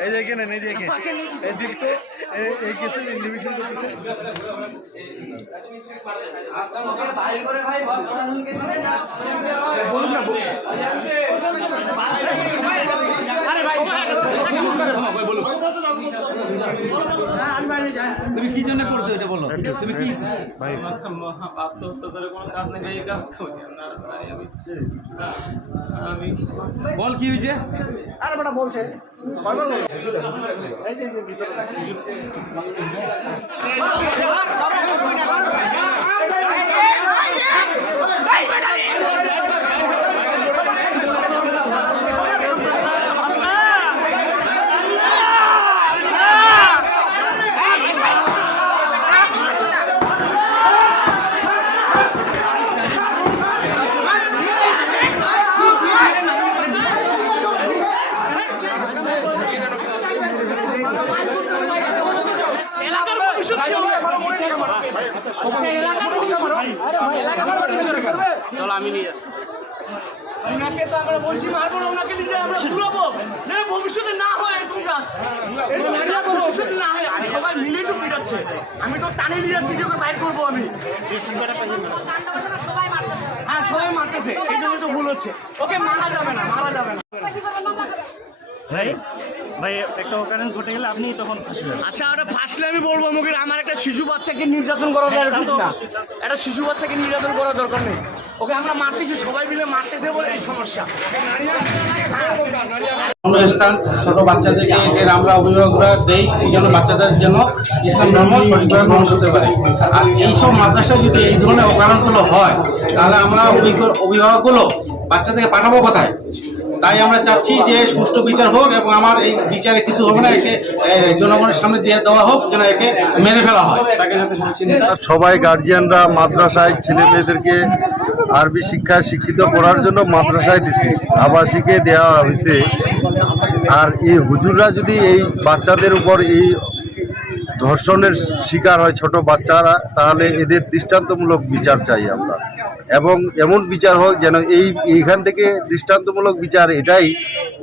এই দেখে না এই দেখে এই দিক তো এই কেসে ইন্ডিভিজুয়াল বাইরে করে ভাই প্রশাসনকে দিলে না বলুন না আরে ভাই বলুন তুমি কি জন্য করছো এটা বলো তুমি কি ভাই আত্মহত্যার কোনো কাজ নেই এই কাজ করি আমি বল কি হয়েছে আরে বড় বলছে এই যে ভিতরে আমি নিয়ে যাচ্ছি ওনাকে তো আমরা বলছি মারবো না ওনাকে নিয়ে আমরা ঘুরাবো না ভবিষ্যতে না হয় এরকম কাজ ভবিষ্যতে না হয় সবাই মিলেই তো পিটাচ্ছে আমি তো টানে নিয়ে যাচ্ছি যে বাইর করবো আমি হ্যাঁ সবাই মারতেছে এই জন্য তো ভুল হচ্ছে ওকে মারা যাবে না ভাই ভাই একটা অকারেন্স ঘটে গেলে আপনি তখন আচ্ছা ওটা ফাঁসলে আমি বলবো আমাকে আমার একটা শিশু বাচ্চাকে নির্যাতন করা দরকার না একটা শিশু বাচ্চাকে নির্যাতন করা দরকার নেই ওকে আমরা মারতেছি সবাই মিলে মারতেছে বলে এই সমস্যা অনুষ্ঠান ছোট বাচ্চাদেরকে এর আমরা অভিভাবকরা দেই এই জন্য বাচ্চাদের যেন ইসলাম ধর্ম সঠিকভাবে গ্রহণ করতে পারে আর এইসব মাদ্রাসায় যদি এই ধরনের অকারণগুলো হয় তাহলে আমরা অভিভাবকগুলো বাচ্চাদেরকে পাঠাবো কোথায় তাই আমরা চাচ্ছি যে সুষ্ঠু বিচার হোক এবং আমার এই বিচারে কিছু হবে না একে জনগণের সামনে দিয়ে দেওয়া হোক যেন একে মেরে ফেলা হয় সবাই গার্জিয়ানরা মাদ্রাসায় ছেলে মেয়েদেরকে আরবি শিক্ষায় শিক্ষিত করার জন্য মাদ্রাসায় দিচ্ছে আবাসিকে দেওয়া হয়েছে আর এই হুজুররা যদি এই বাচ্চাদের উপর এই ধর্ষণের শিকার হয় ছোট বাচ্চারা তাহলে এদের দৃষ্টান্তমূলক বিচার চাই আমরা এবং এমন বিচার হোক যেন এইখান থেকে দৃষ্টান্তমূলক বিচার এটাই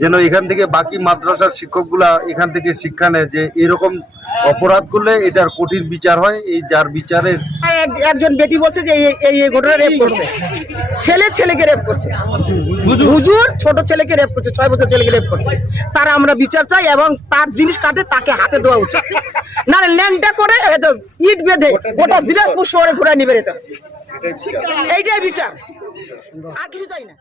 যেন এখান থেকে বাকি মাদ্রাসার শিক্ষকগুলা এখান থেকে শিক্ষা নেয় যে এরকম অপরাধ করলে এটার কঠিন বিচার হয় এই যার বিচারের একজন বেটি বলছে যে এই ঘটনা রেপ করছে ছেলেকে রেপ করছে হুজুর ছোট ছেলেকে রেপ করছে 6 বছর ছেলেকে রেপ করছে তার আমরা বিচার চাই এবং তার জিনিস কাটে তাকে হাতে দেওয়া উচিত না ল্যাংটা করে ইট বেঁধে গোটা দিনাজপুর শহরে ঘুরায় নিবে এটা এইটাই বিচার আর কিছু চাই না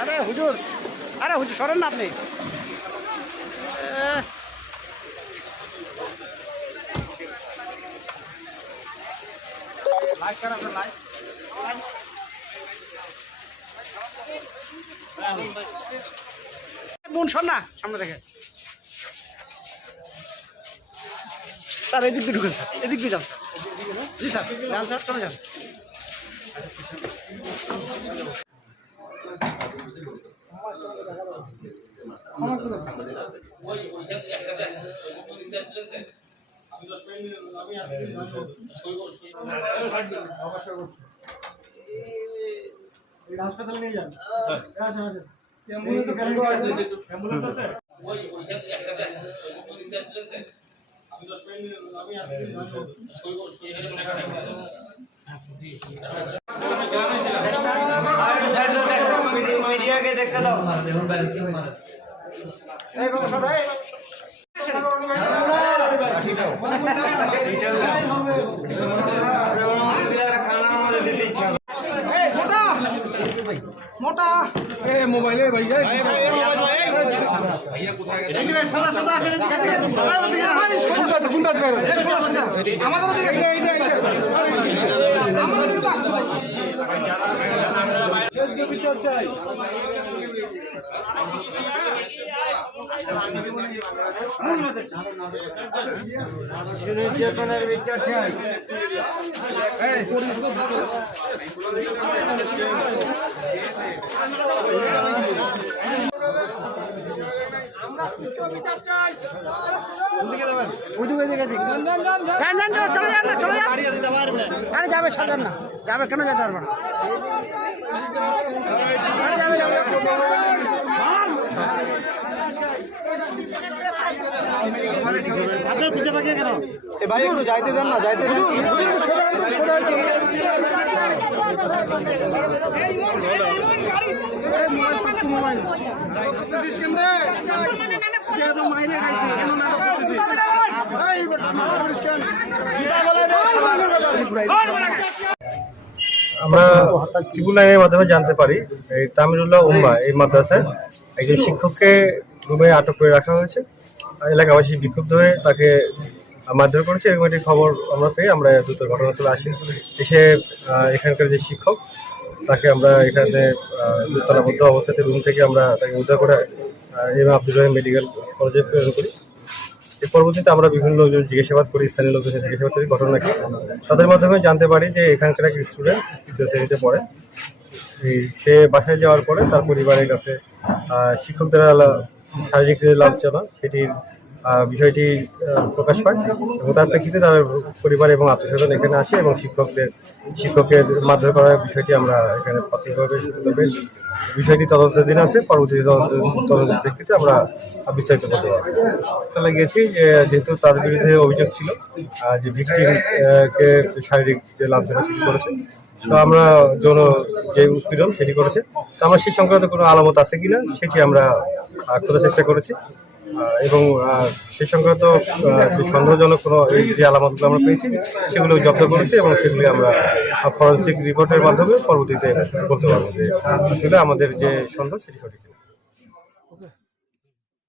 আরে হুজুর সরেন না আপনি লাইট করা লাইট বোন শোন না সামনে দেখে স্যার এদিক দিয়ে ঢুকেন স্যার এদিক দিয়ে যান স্যার জি স্যার যান স্যার চলে যান হাসপাতালে নিয়ে যান মিডিয়াকে দেখতে দাও মোটা মোবাইলে ভাই যাবে ছাড়েন না, যাবে কেন যেতে পারবে না। ভাই একটু যাইতে দেন না, যাইতে দেন। আমরা টিপুল লাইনের মাধ্যমে জানতে পারি এই তামিরুল্লাহ উম্মা এই মাদ্রাসায় একজন শিক্ষককে রুমে আটক করে রাখা হয়েছে। এলাকাবাসী বিক্ষুব্ধ হয়ে তাকে মারধর করেছে এবং এটি খবর আমরা পেয়ে আমরা দ্রুত ঘটনাস্থলে আসি। এসে এখানকার যে শিক্ষক তাকে আমরা এখানে তালাবদ্ধ অবস্থাতে রুম থেকে আমরা তাকে উদ্ধার করে এম আব্দুল রহিম মেডিকেল কলেজে প্রেরণ করি। এর পরবর্তীতে আমরা বিভিন্ন লোকজন জিজ্ঞাসাবাদ করি, স্থানীয় লোকজনের জিজ্ঞাসাবাদ করি ঘটনাকে। তাদের মাধ্যমে জানতে পারি যে এখানকার এক স্টুডেন্ট তৃতীয় শ্রেণীতে পড়ে। সে বাসায় যাওয়ার পরে তার পরিবারের কাছে শিক্ষকদের শারীরিক লাঞ্ছনা সেটির বিষয়টি প্রকাশ পায় এবং তার প্রেক্ষিতে তার পরিবার এবং আত্মীয়স্বজন এখানে আসে এবং শিক্ষকের মারধর করার বিষয়টি আমরা এখানে প্রাথমিকভাবে সূত্র পেয়েছি। বিষয়টি তদন্তের দিন আছে, পরবর্তী তদন্তের প্রেক্ষিতে আমরা বিস্তারিত করতে পারবো। তাহলে গেছি যে যেহেতু তার বিরুদ্ধে অভিযোগ ছিল যে ভিকটিমকে শারীরিক যে লাঞ্ছনা সেটি করেছে, তো আমরা যৌন যে উৎপীড়ন সেটি করেছে, তো আমরা সেই সংক্রান্ত কোনো আলামত আছে কিনা সেটি আমরা খোঁজার চেষ্টা করেছি এবং সেই সংক্রান্ত যে সন্দেহজনক কোনো এই যে আলামতগুলো আমরা পেয়েছি সেগুলো জব্দ করেছি এবং সেগুলি আমরা ফরেন্সিক রিপোর্টের মাধ্যমে পরবর্তীতে বলতে পারবো যে আসলে আমাদের যে সন্দেহ সেটি সঠিক।